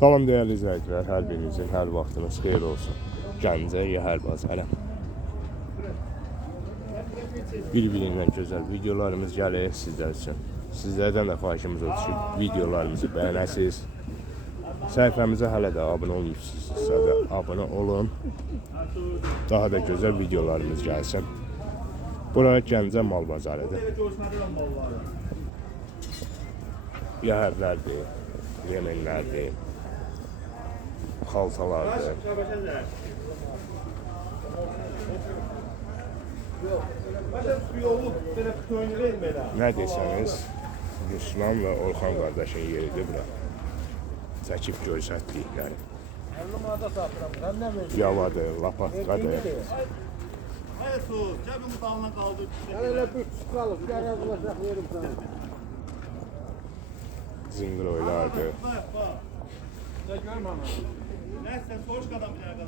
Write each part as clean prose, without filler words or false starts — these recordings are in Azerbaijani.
Salam değerli izləyicilər, hər birinizin hər vaxtınız xeyir olsun. Gəncə Yəhər bazarı. Bir-birindən gözəl videolarımız gəlir sizlər üçün. Sizlərdən də xahişimiz odur ki, videolarımızı bəyənəsiniz. Səhifəmizə hələ də abunə olmayıbsınızsa da abunə olun. Daha da gözəl videolarımız gəlsin. Bura Gəncə mal bazarıdır. Yəhərlərdir, yemenlərdir, xaltalardır. Nə desəniz, Müslüman və Orxan qardaşın yeridir bura. Çəkib görsətdikləri. Yavadır, lapatqadır. Zingloylardır.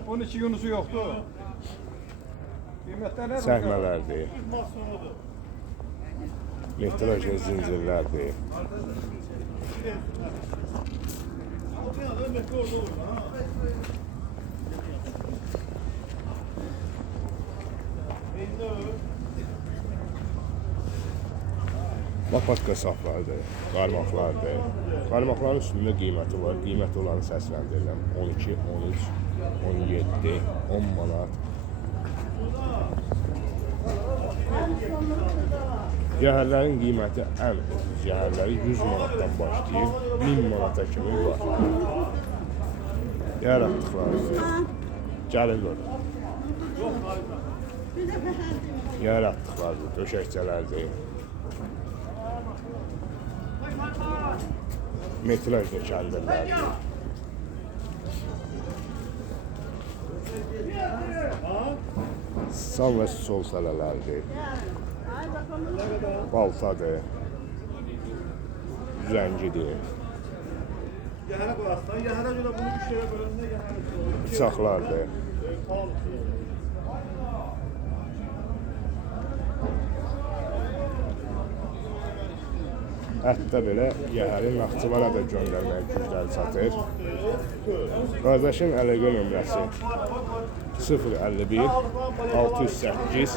Onun içi yunusu yoktu. Səhmələrdir. Metrajlı zincirlərdir. Lapatka saflardır, qarmaqlardır. Qarmaqların üstündə qiyməti var. Qiyməti olanı səsləndirirəm. 12, 13, 17, 10 manat. Yəhərlərin qiyməti ən ucuz yəhərləri 100 manatdan başlayır, 1000 manata kimi var. Yəhər atdıqlardır. Gəlir orada. Yəhər atdıqlardır, döşəkçələrdir. Metrajlı kəndirlərdir. Sal və sol sələlərdir. Baltadır. Zəngidir. Bıçaqlardır. Hətta belə Yəhərin Naxçıvana da göndərməyə gücləri çatır. Qardaşın əlaqə nömrəsi 051 608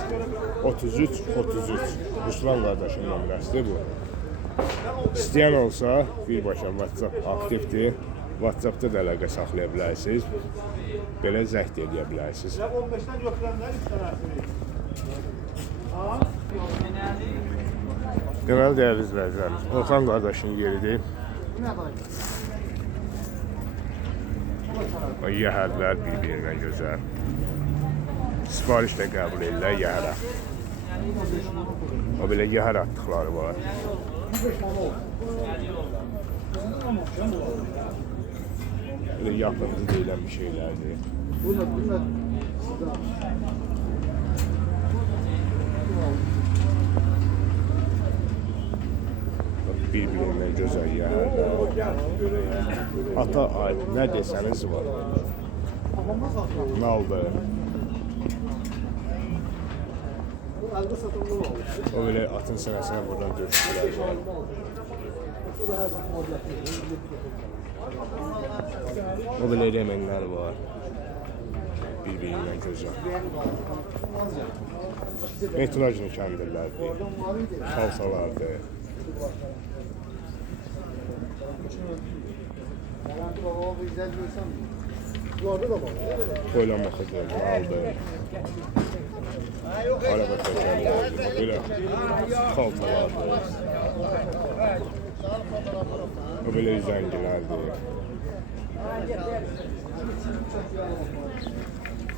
33 33. Müslüman qardaşın nömrəsidir bu. İstəyən olsa birbaşa WhatsApp aktivdir. WhatsAppda da əlaqə saxlaya bilərsiniz. Belə zəng edə bilərsiniz. Deməli, dəyərli izləyicilərimiz, Orxan qardaşın yeridir. Yəhərlər bir-birindən gözəl. Sipariş də qəbul edirlər yəhərə. O belə yəhər atdıqları var. Belə yapıncı deyilən bir şeylərdir. Bir-birindən gözəl yəhərlər. Ata aid nə desəniz var. Naldır. O belə atın sinəsinə buradan döşkülər var. O belə remenlər var. Bir-birindən gözəl. Metrajlı kəndirlərdir. Xalsalardır. Oylanmaq üzrə aldı. Araba təşəkkürlər. Belə xaltalardır. O belə zəngilərdir.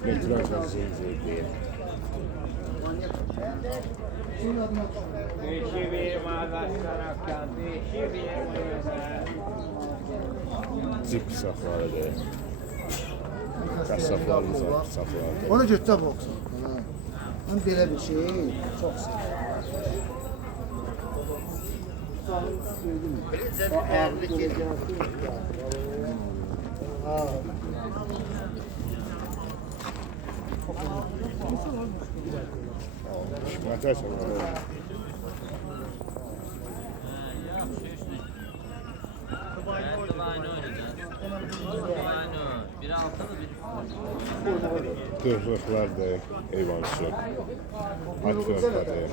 Metrajlı zincirdir. Cip saflarıdır. Qəssablarımız var, saflarıdır. Onu götür boxu. Ama böyle bir şey çok sık. Şımartarsan onu. Qırqlıqlardır, heyvançı. At fırqadır.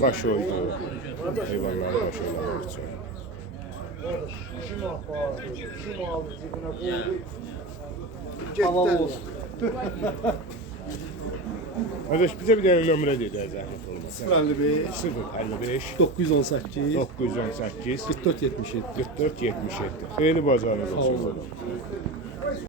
Baş oydu. Heyvanları baş oylamaq üçün. Havalı olsun. Qardaş bizə bir dənə nömrə deyə zəhmət olmasa. 055 055 918 918 44 77. 44 77. Xeyirli bazarınız olsun.